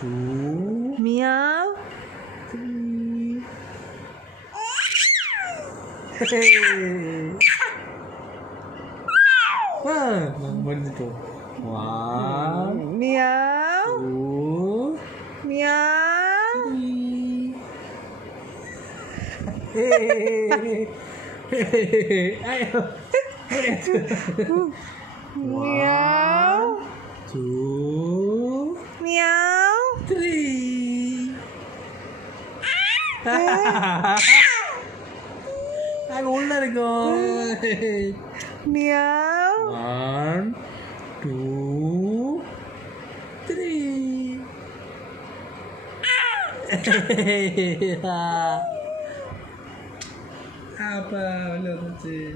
2 Meow. 3 Hey. Midhu. 1 Meow. 2 Meow. 3 Ayo. Meow. 2 Meow. 3 அங்க உள்ள இருக்கும். Meow. 1 2 3 apa belum sih?